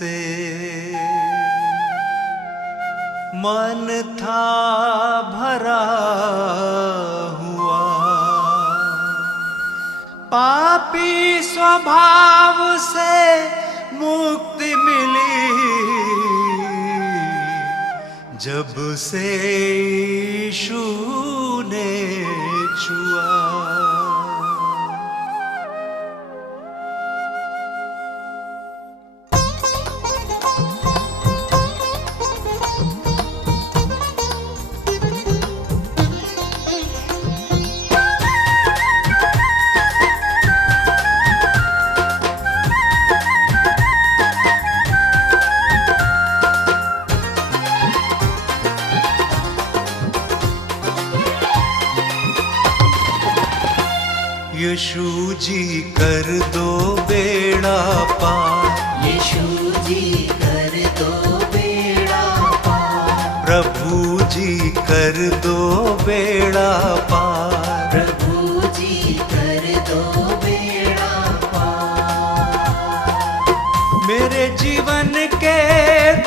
से मन था भरा हुआ, पापी स्वभाव से मुक्ति मिली जब से यीशु ने छुआ। यीशु जी कर दो बेड़ा पार, यीशु जी कर दो बेड़ा पार, प्रभु जी कर दो बेड़ा पार, प्रभु जी कर दो बेड़ा पार। मेरे जीवन के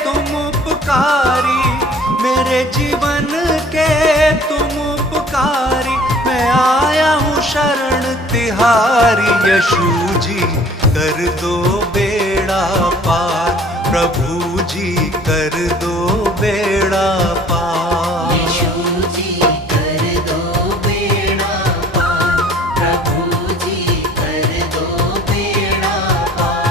तुम उपकारी, मेरे जीवन के तुम उपकारी, मैं आया हूँ शरण तिहारी। यीशु जी कर दो बेड़ा पार, प्रभु जी कर दो बेड़ा पार। यीशु जी कर दो बेड़ा पार, प्रभु जी कर दो बेड़ा पार।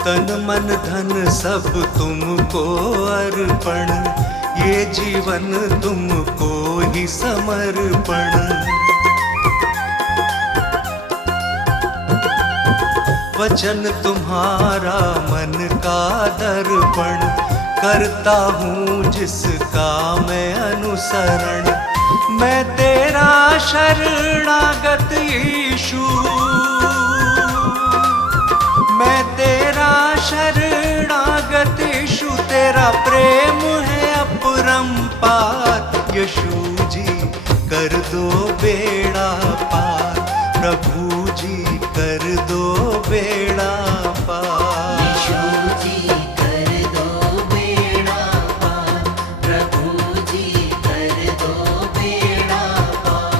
तन मन धन सब तुमको अर्पण, ये जीवन तुमको ही समर्पण। वचन तुम्हारा मन का दर्पण, करता हूँ जिसका मैं अनुसरण। मैं तेरा शरणागत यीशु, मैं तेरा शरणागत यीशु, तेरा प्रेम है अपरंपार। यीशु जी कर दो बेड़ा पार, प्रभु जी कर दो बेड़ा पार। यीशु जी कर दो बेड़ा पार, प्रभु जी कर दो बेड़ा पार।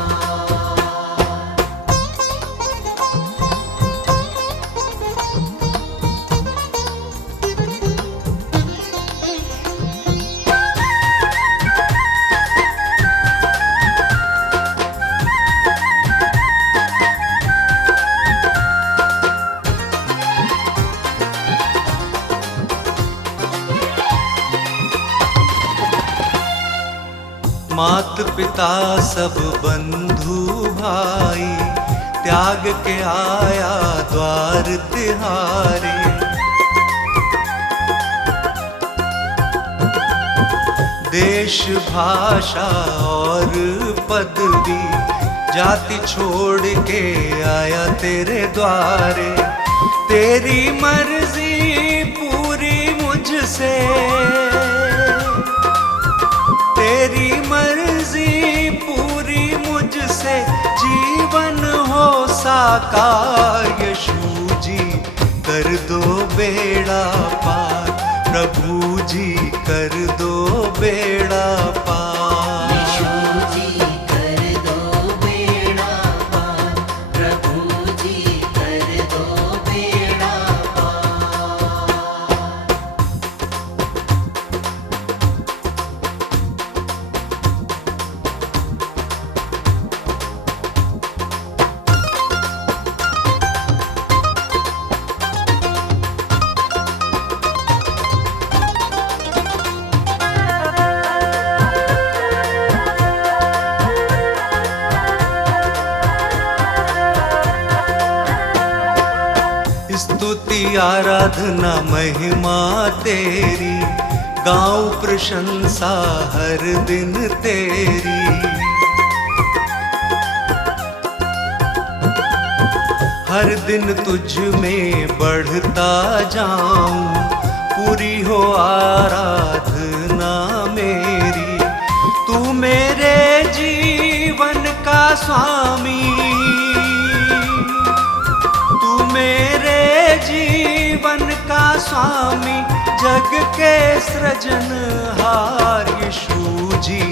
मात पिता सब बंधु भाई, त्याग के आया द्वार तिहारे। देश भाषा और पदवी, जाति छोड़ के आया तेरे द्वारे। तेरी मर्जी पूरी मुझसे, तेरी मर्जी पूरी मुझसे, जीवन हो साकार। यीशु जी कर दो बेड़ा पार, प्रभु जी कर दो बेड़ा पार। यीशु जी कर दो बेड़ा पार, प्रभु जी कर दो बेड़ा पार। स्तुति आराधना महिमा तेरी, गाऊं प्रशंसा हर दिन तेरी। हर दिन तुझ में बढ़ता जाऊं, पूरी हो आराधना मेरी। तू मेरे जीवन का स्वामी, तू मेरे जीवन का स्वामी, जग के सृजनहार। यीशु जी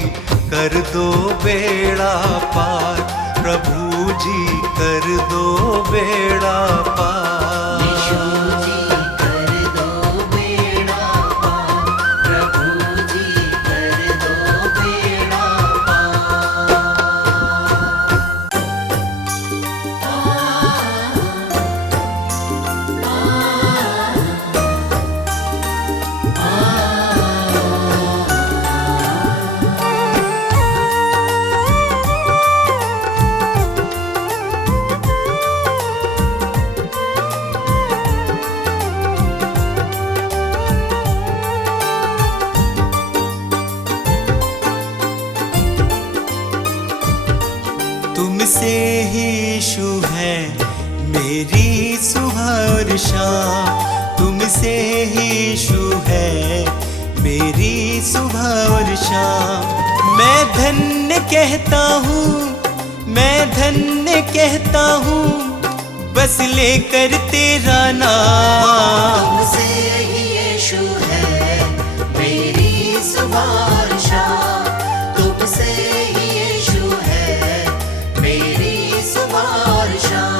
कर दो बेड़ा पार, प्रभु जी कर दो बेड़ा पार। यीशु जी कर दो बेड़ा पार, प्रभु जी कर दो बेड़ा पार। तुमसे ही यीशु है मेरी सुबह और शाम, तुमसे ही यीशु है मेरी सुबह और शाम। मैं धन्य कहता हूँ, मैं धन्य कहता हूँ, बस लेकर तेरा नाम। तुमसे ही यीशु है मेरी सुबह और शाम, तुमसे ही यीशु है मेरी सुबह और शाम।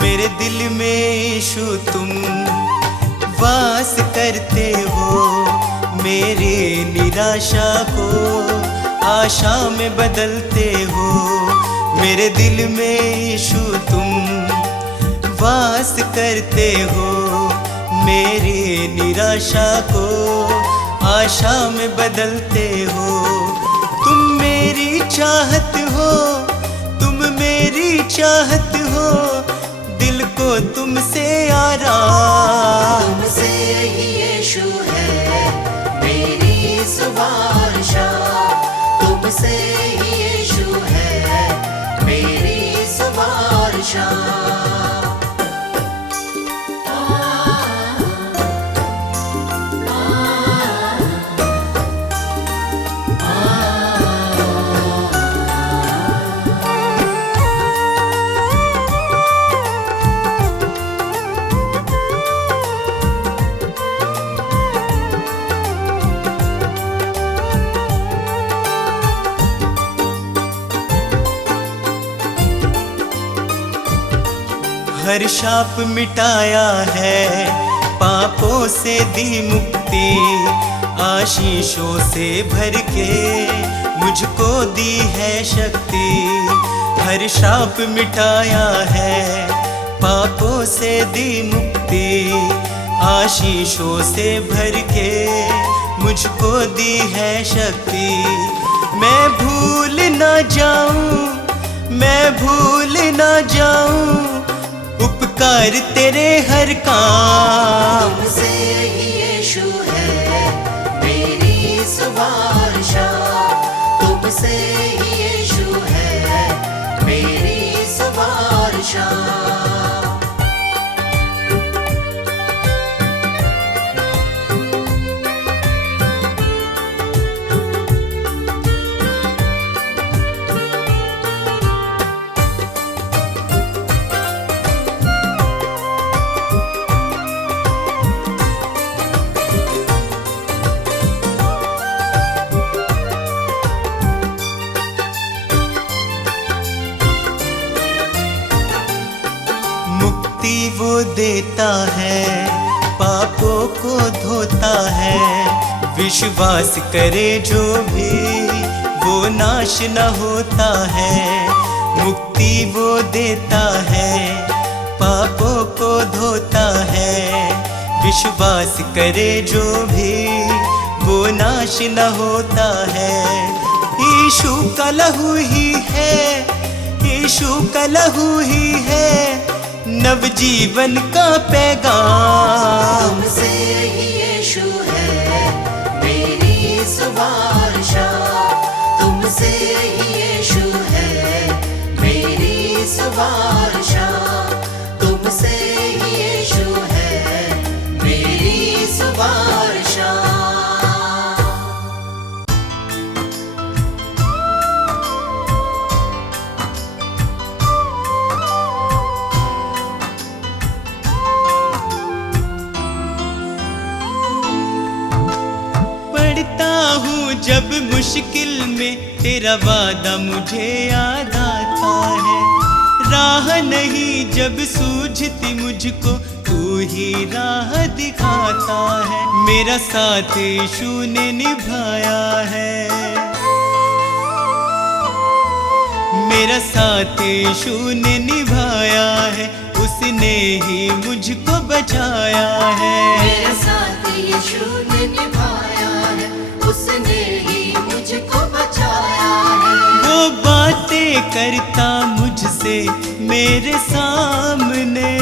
मेरे दिल में यीशु तुम वास करते हो, मेरे निराशा को आशा में बदलते हो। मेरे दिल में यीशु तुम वास करते हो, मेरे निराशा को आशा में बदलते हो। तुम मेरी चाहत हो, तुम मेरी चाहत हो, दिल को तुमसे आराम। तुमसे ही यीशु है मेरी सुबह और शाम, तुमसे ही यीशु है मेरी सुबह और शाम। हर शाप मिटाया है, पापों से दी मुक्ति, आशीषों से भर के मुझको दी है शक्ति। हर शाप मिटाया है, पापों से दी मुक्ति, आशीषों से भर के मुझको दी है शक्ति। मैं भूल ना जाऊं, मैं भूल ना जाऊं उपकार तेरे हर काम। तुमसे ही यीशु है मेरी सुबह और शाम, तुमसे ही यीशु है मेरी सुबह और शाम। वो देता है, पापों को धोता है, विश्वास करे जो भी वो नाश न होता है, मुक्ति वो देता है, पापों को धोता है। विश्वास करे जो भी वो नाश न होता है। यीशु का लहू ही है, यीशु का लहू ही है नवजीवन का पैगाम। तुमसे ही यीशु है मेरी सुवार्ता, तुमसे ही यीशु है मेरी सुवार्ता, तुमसे ही यीशु है मेरी सुवार्ता। जब मुश्किल में तेरा वादा मुझे याद आता है, राह नहीं जब सूझती मुझको तू ही राह दिखाता है। मेरा साथ यीशु ने निभाया है, मेरा साथ यीशु ने निभाया है, उसने ही मुझको बचाया है। मेरा साथ यीशु ने निभाया है, उसने ही मुझको बचाया है। वो बातें करता मुझसे मेरे सामने,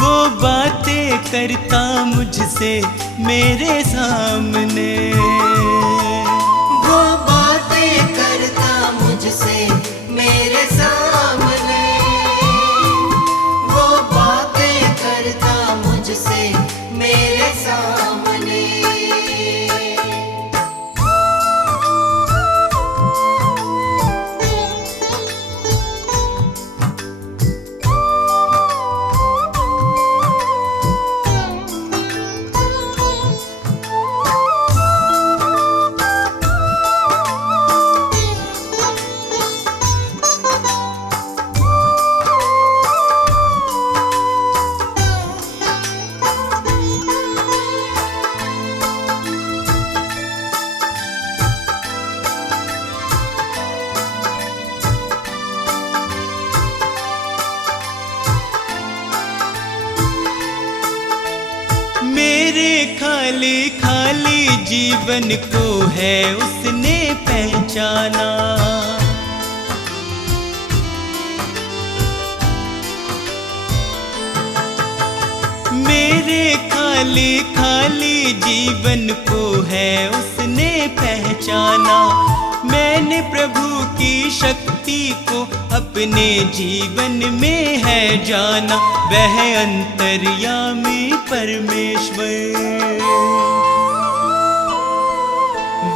वो बातें करता मुझसे मेरे सामने, वो बातें करता मुझसे मेरे सामने, वो बातें करता मुझसे मेरे सामने। मेरे खाली खाली जीवन को है उसने पहचाना, मेरे खाली खाली जीवन को है उसने पहचाना। मैंने प्रभु की शक्ति को अपने जीवन में है जाना, वह अंतर्यामी परमेश्वर,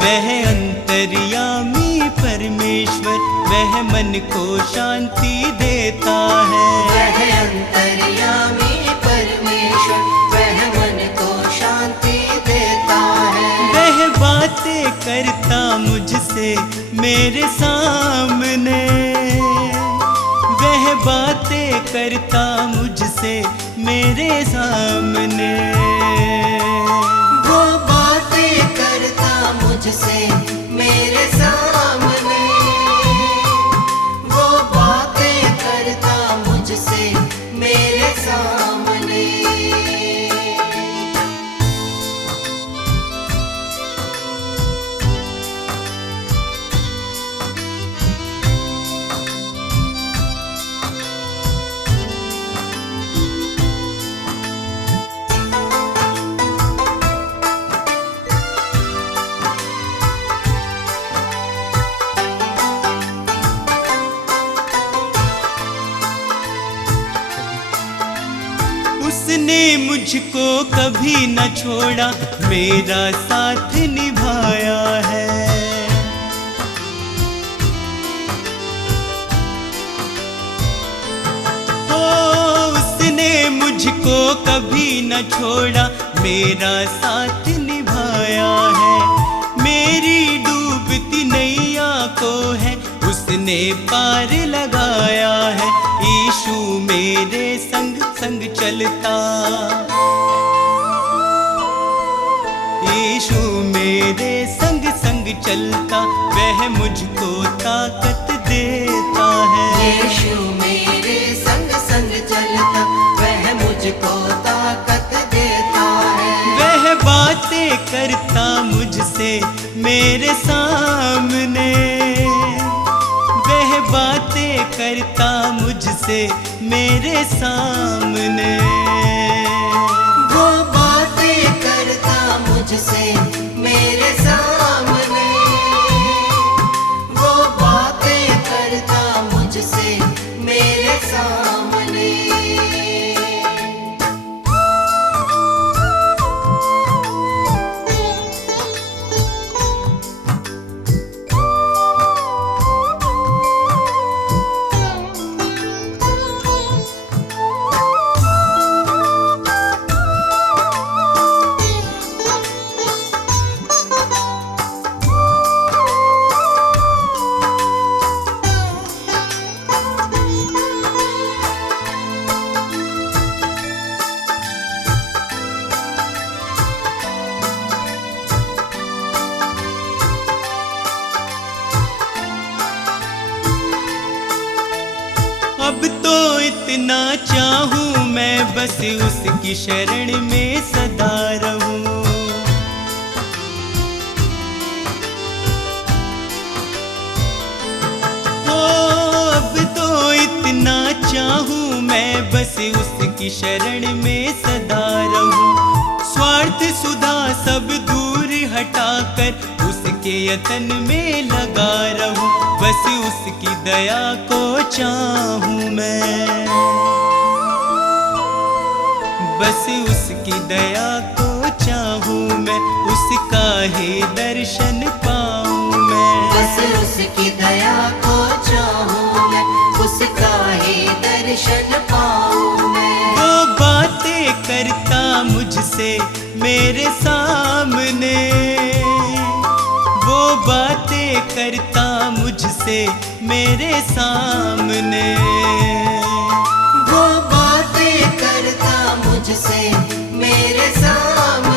वह अंतर्यामी परमेश्वर, वह मन को शांति देता है। वह अंतर्यामी परमेश्वर, वह मन को शांति देता है। वह बातें करता मुझसे मेरे सामने, वह बातें करता मुझसे मेरे सामने, वो बातें करता मुझसे मेरे सामने, वो बातें करता मुझसे मेरे सामने। उसने मुझको कभी न छोड़ा, मेरा साथ निभाया है। ओ उसने मुझको कभी न छोड़ा, मेरा साथ निभाया है। मेरी डूबती नैया को है उसने पार लगाया है। यीशु मेरे संग संग चलता, मेरे संग संग चलता वह मुझको ताकत देता है। यीशु मेरे संग संग चलता वह मुझको ताकत देता है। वह बातें करता मुझसे मेरे सामने, वह बातें करता मुझसे मेरे सामने। वो बातें करता मुझसे मेरे सामने, वो बातें करता मुझसे मेरे सामने। अब तो इतना चाहूं मैं बस उसकी शरण में सदा रहूं। हो अब तो इतना चाहूं मैं बस उसकी शरण में सदा रहूं। स्वार्थ सुधा सब दूर हटाकर उसके यतन में लगा रहूं। बस उसकी दया को चाहूं मैं, बस उसकी दया को चाहूं मैं, उसका ही दर्शन पाऊं मैं। बस उसकी दया को चाहूं मैं, उसका ही दर्शन पाऊं मैं। वो बातें करता मुझसे मेरे सामने, वो बातें करता मुझसे मेरे सामने। वो बातें करता मुझसे मेरे सामने,